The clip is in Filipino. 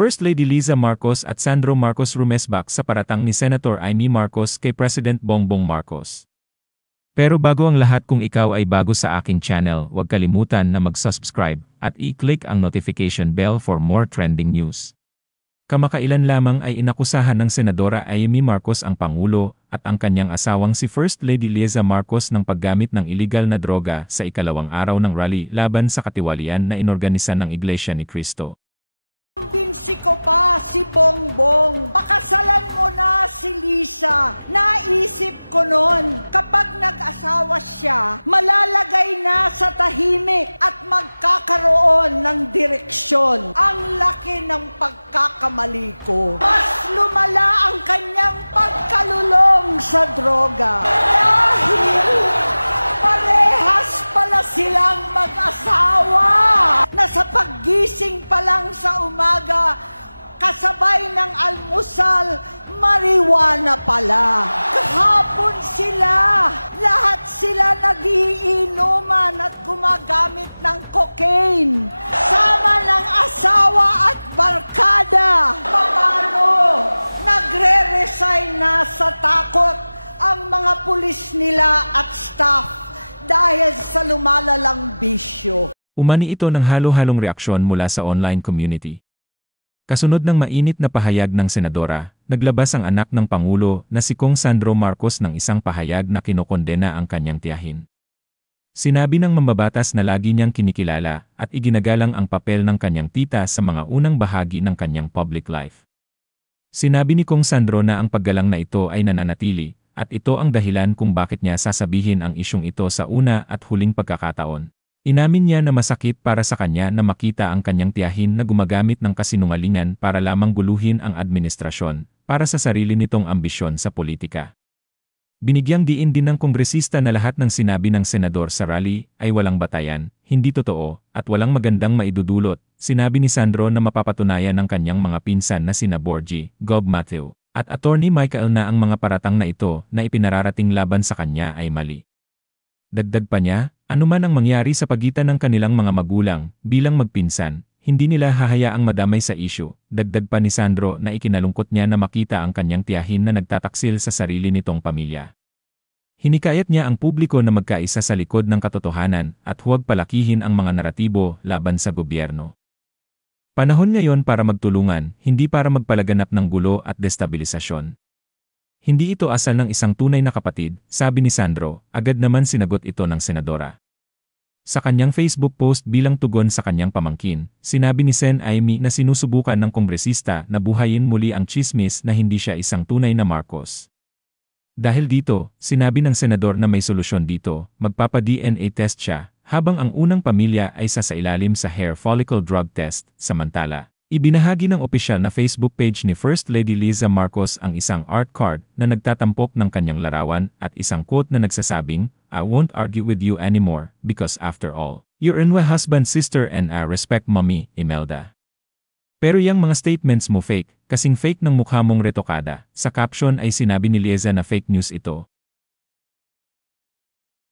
First Lady Liza Marcos at Sandro Marcos rumesbak sa paratang ni Senator Amy Marcos kay President Bongbong Marcos. Pero bago ang lahat, kung ikaw ay bago sa aking channel, huwag kalimutan na mag-subscribe at i-click ang notification bell for more trending news. Kamakailan lamang ay inakusahan ng Senadora Amy Marcos ang Pangulo at ang kanyang asawang si First Lady Liza Marcos ng paggamit ng iligal na droga sa ikalawang araw ng rally laban sa katiwalian na inorganisa ng Iglesia ni Cristo. Binsi ko pa si Bongbong. Pakasalan mo na si Liza. Naisip ko noon, kapag nag-asawa siya, malalagay na sa tahimik at magkakaroon ng direksyon. Ang laki ng pagkakamali ko. Mas lumala ang kanyang pagkalulong sa droga. Dahil parehas pala silang mag-asawa na sa paggising pa lang sa umaga, kasabay ng almusal, marijuana pala. Kahapon sila, lahat sila nagiinuman at gumagamit ng cocaine. Sama ng asawa at barkada. Paano? Nagre-resign na sa takot ang mga pulis nila at staff dahil sa lumalalang bisyo. Umani ito ng halo-halong reaksyon mula sa online community. Kasunod ng mainit na pahayag ng Senadora, naglabas ang anak ng Pangulo na si Kong Sandro Marcos ng isang pahayag na kinokondena ang kanyang tiyahin. Sinabi ng mambabatas na lagi niyang kinikilala at iginagalang ang papel ng kanyang tita sa mga unang bahagi ng kanyang public life. Sinabi ni Kong Sandro na ang paggalang na ito ay nananatili at ito ang dahilan kung bakit niya sasabihin ang isyong ito sa una at huling pagkakataon. Inamin niya na masakit para sa kanya na makita ang kanyang tiyahin na gumagamit ng kasinungalingan para lamang guluhin ang administrasyon para sa sarili nitong ambisyon sa politika. Binigyang diin din ng kongresista na lahat ng sinabi ng senador sa rally ay walang batayan, hindi totoo, at walang magandang maidudulot. Sinabi ni Sandro na mapapatunayan ng kanyang mga pinsan na sina Borgie, Gob Matthew, at Attorney Michael na ang mga paratang na ito na ipinararating laban sa kanya ay mali. Dagdag pa niya, anuman ang mangyari sa pagitan ng kanilang mga magulang bilang magpinsan, hindi nila hahayaang madamay sa isyu. Dagdag pa ni Sandro na ikinalungkot niya na makita ang kanyang tiyahin na nagtataksil sa sarili nitong pamilya. Hinikayat niya ang publiko na magkaisa sa likod ng katotohanan at huwag palakihin ang mga naratibo laban sa gobyerno. Panahon ngayon para magtulungan, hindi para magpalaganap ng gulo at destabilisasyon. Hindi ito asal ng isang tunay na kapatid, sabi ni Sandro, agad naman sinagot ito ng Senadora. Sa kanyang Facebook post bilang tugon sa kanyang pamangkin, sinabi ni Sen Amy na sinusubukan ng kongresista na buhayin muli ang tsismis na hindi siya isang tunay na Marcos. Dahil dito, sinabi ng senador na may solusyon dito, magpapa-DNA test siya, habang ang unang pamilya ay sasailalim sa hair follicle drug test. Samantala, ibinahagi ng opisyal na Facebook page ni First Lady Liza Marcos ang isang art card na nagtatampok ng kanyang larawan at isang quote na nagsasabing, "I won't argue with you anymore, because after all, you're my husband, sister, and I respect mommy, Imelda." Pero yang mga statements mo fake, kasing fake ng mukha mong retokada. Sa caption ay sinabi ni Liza na fake news ito,